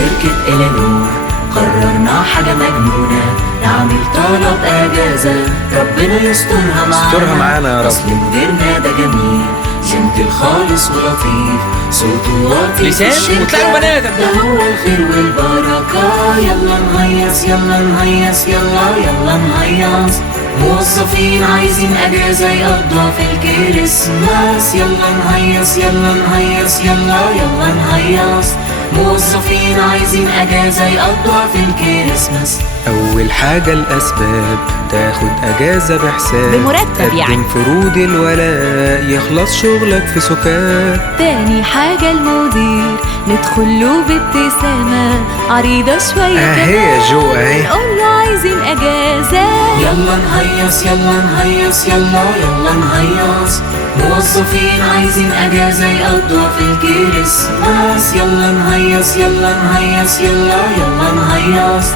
شركة إلينور قررنا حاجة مجنونة، نعمل طلب أجازة ربنا يسترها معانا يا رب. أصل مديرنا ده جميل جنتل خالص ولطيف، صوته واطي لسان في الشركة، وطلع له بنات. ده هو الخير والبركة. يلا نهيص يلا نهيص يلا نهيص، موظفين عايزين اجازة يقضوا في الكريسماس. يلا نهيص يلا نهيص يلا نهيص، موظفين عايزين اجازة يقضوا في الكريسماس. أول حاجة الأسباب، تاخد أجازة بحساب بمرتب يعني. قدم فروض الولاء، يخلص شغلك في سكات. تاني حاجة المدير ندخل له بابتسامة عريضة شوية أهي يا جو أهي. نقول له عايزين أجازة. يلا نهيص يلا نهيص يلا نهيص، موظفين عايزين اجازة يقضوا في الكريسماس. يلا نهيص يلا نهيص يلا نهيص،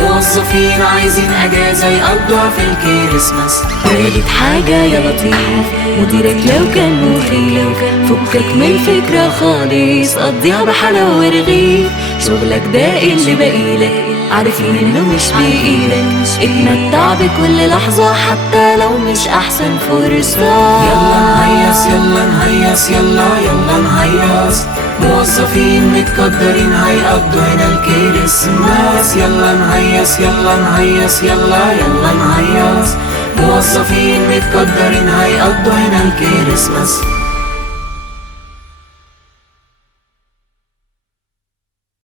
موظفين عايزين اجازة يقضوا في الكريسماس. تالت حاجة يا لطيف، مديرك لو كان مخيف فكك من فكرة خالص، قضيها بحلاوة ورغيف. شغلك ده اللي باقيلك، عارفين انه مش بايدك، اتمتع بكل لحظة حتى لو مش احسن فرصة. يلا نهيص يلا نهيص يلا نهيص، موظفين متقدرين هيقضوا هنا الكريسماس. يلا نهيص يلا نهيص يلا نهيص، موظفين متقدرين هيقضوا هنا الكريسماس.